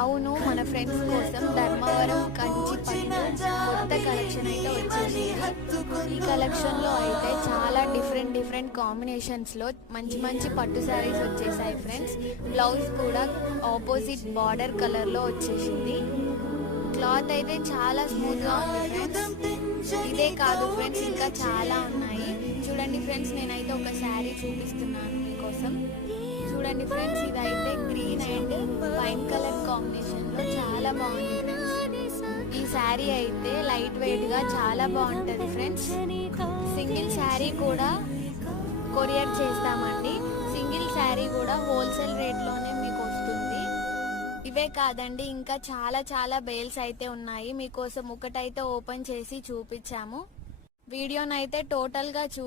అవును, మన ఫ్రెండ్స్ కోసం ధర్మవరం కంచి పట్టు కొత్త కలెక్షన్ అయితే వచ్చేసింది. ఈ కలెక్షన్ లో అయితే చాలా డిఫరెంట్ కాంబినేషన్స్ లో మంచి మంచి పట్టు శారీస్ వచ్చేసాయి ఫ్రెండ్స్. బ్లౌజ్ కూడా ఆపోజిట్ బార్డర్ కలర్ లో వచ్చేసింది. క్లాత్ అయితే చాలా స్మూత్ గా ఉంది ఫ్రెండ్స్. ఇదే కాదు ఫ్రెండ్స్, ఇంకా చాలా ఉన్నాయి. చూడండి ఫ్రెండ్స్, నేనైతే ఒక శారీ చూపిస్తున్నాను మీకోసం. చూడండి ఫ్రెండ్స్, ఇదైతే green and wine colour combination లో చాలా బాగుంది ఫ్రెండ్స్. ఈ శారీ అయితే లైట్ వెయిట్ గా చాలా బాగుంటది ఫ్రెండ్స్. సింగిల్ శారీ కూడా కొరియర్ చేస్తామండి. సింగిల్ శారీ కూడా హోల్సేల్ రేట్ లోనే మీకు వస్తుంది. ఇవే కాదండి, ఇంకా చాలా బేల్స్ అయితే ఉన్నాయి. మీకోసం ఒకటైతే ఓపెన్ చేసి చూపించాము. వీడియోనైతే టోటల్ గా చూసి